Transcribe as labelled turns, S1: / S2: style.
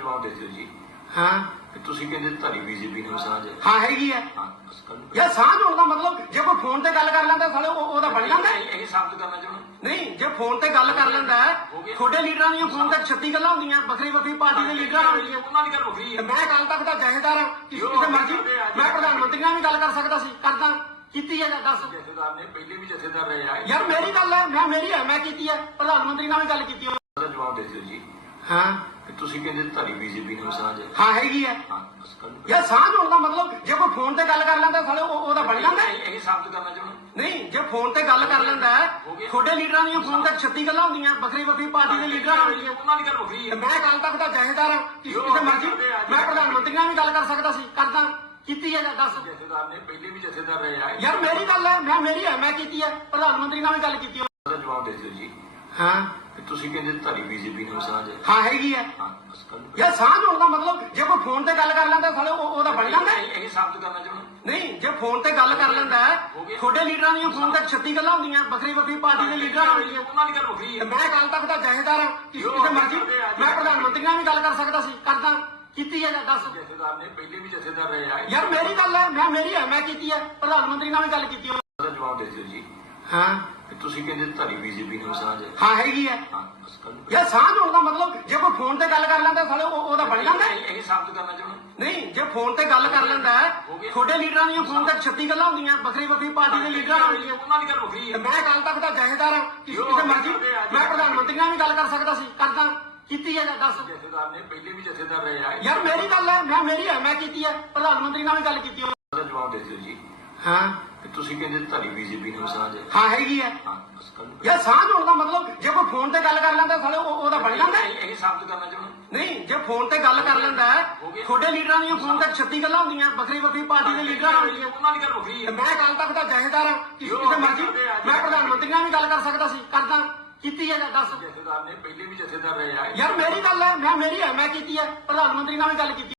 S1: ਜਵਾਬ ਦੇ ਦਿਓ ਜੀ।
S2: ਹਾਂ
S1: ਤੇ ਤੁਸੀਂ ਕਹਿੰਦੇ ਤੁਹਾਡੀ ਬੀਜੇਪੀ ਨਾਲ ਸਾਂਝ ਹੈ।
S2: ਹਾਂ ਹੈਗੀ ਆ
S1: ਹਾਂ ਬਸ ਕਰ ਲਓ।
S2: ਯਾਰ ਸਾਂਝ ਹੋਣ ਦਾ ਮਤਲਬ ਜੇ ਕੋਈ ਫੋਨ ਤੇ ਗੱਲ ਕਰ ਲੈਂਦਾ ਸਾਲੇ ਉਹਦਾ ਬਣ ਜਾਂਦਾ
S1: ਇਹ ਸਾਬਤ ਕਰਨਾ ਚਾਹੁੰਦਾ
S2: ਨਹੀਂ। ਜੇ ਫੋਨ ਤੇ ਗੱਲ ਕਰ ਲੈਂਦਾ ਤੁਹਾਡੇ ਲੀਡਰਾਂ ਦੀਆਂ ਫੋਨ ਤੇ 36 ਗੱਲਾਂ ਹੁੰਦੀਆਂ, ਵੱਖਰੀ ਵੱਖਰੀ ਪਾਰਟੀ ਦੇ ਲੀਡਰਾਂ ਨਾਲ ਹੁੰਦੀਆਂ।
S1: ਉਹਨਾਂ ਦੀ ਗੱਲ ਵੱਖਰੀ ਹੈ।
S2: ਮੈਂ ਅਕਾਲ ਤਖਤ ਦਾ ਜਥੇਦਾਰ ਹਾਂ, ਕਿਸੇ ਮਰਜ਼ੀ ਮੈਂ ਪ੍ਰਧਾਨ ਮੰਤਰੀ ਨਾਲ ਵੀ ਗੱਲ ਕਰ ਸਕਦਾ ਸੀ, ਕਰਦਾ ਕੀਤੀ ਹੈ ਜਾਂ ਦੱਸ।
S1: ਜਥੇਦਾਰ ਨੇ ਪਹਿਲੇ ਵੀ ਜਥੇਦਾਰ ਰਹੇ ਆ।
S2: ਯਾਰ ਮੇਰੀ ਗੱਲ ਹੈ, ਮੇਰੀ ਹੈ, ਮੈਂ ਕੀਤੀ ਹੈ, ਪ੍ਰਧਾਨ ਮੰਤਰੀ ਨਾਲ ਵੀ ਗੱਲ ਕੀਤੀ ਹੋਈ।
S1: ਉਹਦਾ ਜਵਾਬ ਦੇ ਦਿਓ ਜੀ।
S2: ਹਾਂ
S1: ਤੇ ਤੁਸੀਂ ਕਹਿੰਦੇ ਤੁਹਾਡੀ ਬੀਜੇਪੀ ਨਾਲ ਸਾਂਝ ਹੈ।
S2: ਹਾਂ ਹੈਗੀ ਆ
S1: ਹਾਂ ਬਸ ਕਰ ਲਓ।
S2: ਯਾਰ ਸਾਂਝ ਹੋਣ ਦਾ ਮਤਲਬ ਜੇ ਕੋਈ ਫੋਨ ਤੇ ਗੱਲ ਕਰ ਲੈਂਦਾ ਸਾਲੇ ਉਹਦਾ ਬਣ ਜਾਂਦਾ
S1: ਇਹ ਸਾਬਤ ਕਰਨਾ ਚਾਹੁੰਦਾ
S2: ਨਹੀਂ। ਜੇ ਫੋਨ ਤੇ ਗੱਲ ਕਰ ਲੈਂਦਾ ਤੁਹਾਡੇ ਲੀਡਰਾਂ ਦੀਆਂ ਫੋਨ ਤੇ 36 ਗੱਲਾਂ ਹੁੰਦੀਆਂ, ਵੱਖਰੀ ਵੱਖਰੀ ਪਾਰਟੀ ਦੇ ਲੀਡਰਾਂ ਨਾਲ ਹੁੰਦੀਆਂ।
S1: ਉਹਨਾਂ ਦੀ ਗੱਲ ਵੱਖਰੀ ਹੈ।
S2: ਮੈਂ ਅਕਾਲ ਤਖਤ ਦਾ ਜਥੇਦਾਰ ਹਾਂ, ਕਿਸੇ ਮਰਜ਼ੀ ਮੈਂ ਪ੍ਰਧਾਨ ਮੰਤਰੀ ਨਾਲ ਵੀ ਗੱਲ ਕਰ ਸਕਦਾ ਸੀ, ਕਰਦਾ ਕੀਤੀ ਹੈ ਜਾਂ ਦੱਸ।
S1: ਜਥੇਦਾਰ ਨੇ ਪਹਿਲੇ ਵੀ ਜਥੇਦਾਰ ਰਹੇ ਆ।
S2: ਯਾਰ ਮੇਰੀ ਗੱਲ ਹੈ, ਮੇਰੀ ਹੈ, ਮੈਂ ਕੀਤੀ ਹੈ, ਪ੍ਰਧਾਨ ਮੰਤਰੀ ਨਾਲ ਵੀ ਗੱਲ ਕੀਤੀ ਹੋਈ।
S1: ਉਹਦਾ ਜਵਾਬ ਦੇ ਦਿਓ ਜੀ।
S2: ਹਾਂ
S1: ਤੇ ਤੁਸੀਂ ਕਹਿੰਦੇ ਤੁਹਾਡੀ ਬੀਜੇਪੀ ਨਾਲ ਸਾਂਝ ਹੈ।
S2: ਹਾਂ ਹੈਗੀ ਆ
S1: ਹਾਂ ਬਸ ਕਰ ਲਓ।
S2: ਯਾਰ ਸਾਂਝ ਹੋਣ ਦਾ ਮਤਲਬ ਜੇ ਕੋਈ ਫੋਨ ਤੇ ਗੱਲ ਕਰ ਲੈਂਦਾ ਸਾਲੇ ਉਹਦਾ ਬਣ ਜਾਂਦਾ
S1: ਇਹ ਸਾਬਤ ਕਰਨਾ ਚਾਹੁੰਦਾ
S2: ਨਹੀਂ। ਜੇ ਫੋਨ ਤੇ ਗੱਲ ਕਰ ਲੈਂਦਾ ਤੁਹਾਡੇ ਲੀਡਰਾਂ ਦੀਆਂ ਫੋਨ ਤੇ 36 ਗੱਲਾਂ ਹੁੰਦੀਆਂ, ਵੱਖਰੀ ਵੱਖਰੀ ਪਾਰਟੀ ਦੇ ਲੀਡਰਾਂ ਨਾਲ ਹੁੰਦੀਆਂ।
S1: ਉਹਨਾਂ ਦੀ ਗੱਲ ਵੱਖਰੀ ਹੈ।
S2: ਮੈਂ ਅਕਾਲ ਤਖਤ ਦਾ ਜਥੇਦਾਰ ਹਾਂ, ਕਿਸੇ ਮਰਜ਼ੀ ਮੈਂ ਪ੍ਰਧਾਨ ਮੰਤਰੀ ਨਾਲ ਵੀ ਗੱਲ ਕਰ ਸਕਦਾ ਸੀ, ਕਰਦਾ ਕੀਤੀ ਹੈ ਜਾਂ ਦੱਸ।
S1: ਜਥੇਦਾਰ ਨੇ ਪਹਿਲੇ ਵੀ ਜਥੇਦਾਰ ਰਹੇ ਆ।
S2: ਯਾਰ ਮੇਰੀ ਗੱਲ ਹੈ, ਮੇਰੀ ਹੈ, ਮੈਂ ਕੀਤੀ ਹੈ, ਪ੍ਰਧਾਨ ਮੰਤਰੀ ਨਾਲ ਵੀ ਗੱਲ ਕੀਤੀ ਹੋਈ।
S1: ਉਹਦਾ ਜਵਾਬ ਦੇ ਦਿਓ ਜੀ।
S2: ਹਾਂ
S1: ਤੇ ਤੁਸੀਂ ਕਹਿੰਦੇ ਤੁਹਾਡੀ ਬੀਜੇਪੀ ਨਾਲ ਸਾਂਝ ਹੈ।
S2: ਹਾਂ ਹੈਗੀ ਆ
S1: ਹਾਂ ਬਸ ਕਰ ਲਓ।
S2: ਯਾਰ ਸਾਂਝ ਹੋਣ ਦਾ ਮਤਲਬ ਜੇ ਕੋਈ ਫੋਨ ਤੇ ਗੱਲ ਕਰ ਲੈਂਦਾ ਸਾਲੇ ਉਹਦਾ ਬਣ ਜਾਂਦਾ
S1: ਇਹ ਸਾਬਤ ਕਰਨਾ ਚਾਹੁੰਦਾ
S2: ਨਹੀਂ। ਜੇ ਫੋਨ ਤੇ ਗੱਲ ਕਰ ਲੈਂਦਾ ਤੁਹਾਡੇ ਲੀਡਰਾਂ ਦੀਆਂ ਫੋਨ ਤੇ 36 ਗੱਲਾਂ ਹੁੰਦੀਆਂ, ਵੱਖਰੀ ਵੱਖਰੀ ਪਾਰਟੀ ਦੇ ਲੀਡਰਾਂ ਨਾਲ ਹੁੰਦੀਆਂ।
S1: ਉਹਨਾਂ ਦੀ ਗੱਲ ਵੱਖਰੀ ਹੈ।
S2: ਮੈਂ ਅਕਾਲ ਤਖਤ ਦਾ ਜਥੇਦਾਰ ਹਾਂ, ਕਿਸੇ ਮਰਜ਼ੀ ਮੈਂ ਪ੍ਰਧਾਨ ਮੰਤਰੀ ਨਾਲ ਵੀ ਗੱਲ ਕਰ ਸਕਦਾ ਸੀ, ਕਰਦਾ ਕੀਤੀ ਹੈ ਜਾਂ ਦੱਸ।
S1: ਜਥੇਦਾਰ ਨੇ ਪਹਿਲੇ ਵੀ ਜਥੇਦਾਰ ਰਹੇ ਆ।
S2: ਯਾਰ ਮੇਰੀ ਗੱਲ ਹੈ, ਮੇਰੀ ਹੈ, ਮੈਂ ਕੀਤੀ ਹੈ, ਪ੍ਰਧਾਨ ਮੰਤਰੀ ਨਾਲ ਵੀ ਗੱਲ ਕੀਤੀ ਹੋਈ।
S1: ਉਹਦਾ ਜਵਾਬ ਦੇ ਦਿਓ ਜੀ।
S2: ਹਾਂ
S1: ਤੇ ਤੁਸੀਂ ਕਹਿੰਦੇ ਤੁਹਾਡੀ ਬੀਜੇਪੀ ਨਾਲ ਸਾਂਝ ਹੈ।
S2: ਹਾਂ ਹੈਗੀ ਆ
S1: ਹਾਂ ਬਸ ਕਰ ਲਓ।
S2: ਯਾਰ ਸਾਂਝ ਹੋਣ ਦਾ ਮਤਲਬ ਜੇ ਕੋਈ ਫੋਨ ਤੇ ਗੱਲ ਕਰ ਲੈਂਦਾ ਸਾਲੇ ਉਹਦਾ ਬਣ ਜਾਂਦਾ
S1: ਇਹ ਸਾਬਤ ਕਰਨਾ ਚਾਹੁੰਦਾ
S2: ਨਹੀਂ। ਜੇ ਫੋਨ ਤੇ ਗੱਲ ਕਰ ਲੈਂਦਾ ਤੁਹਾਡੇ ਲੀਡਰਾਂ ਦੀਆਂ ਫੋਨ ਤੇ 36 ਗੱਲਾਂ ਹੁੰਦੀਆਂ, ਵੱਖਰੀ ਵੱਖਰੀ ਪਾਰਟੀ ਦੇ ਲੀਡਰਾਂ ਨਾਲ ਹੁੰਦੀਆਂ।
S1: ਉਹਨਾਂ ਦੀ ਗੱਲ ਵੱਖਰੀ ਹੈ।
S2: ਮੈਂ ਅਕਾਲ ਤਖਤ ਦਾ ਜਥੇਦਾਰ ਹਾਂ, ਕਿਸੇ ਮਰਜ਼ੀ ਮੈਂ ਪ੍ਰਧਾਨ ਮੰਤਰੀ ਨਾਲ ਵੀ ਗੱਲ ਕਰ ਸਕਦਾ ਸੀ, ਕਰਦਾ ਕੀਤੀ ਹੈ ਜਾਂ ਦੱਸ।
S1: ਜਥੇਦਾਰ ਨੇ ਪਹਿਲੇ ਵੀ ਜਥੇਦਾਰ ਰਹੇ ਆ।
S2: ਯਾਰ ਮੇਰੀ ਗੱਲ ਹੈ, ਮੇਰੀ ਹੈ, ਮੈਂ ਕੀਤੀ ਹੈ, ਪ੍ਰਧਾਨ ਮੰਤਰੀ ਨਾਲ ਵੀ ਗੱਲ ਕੀਤੀ।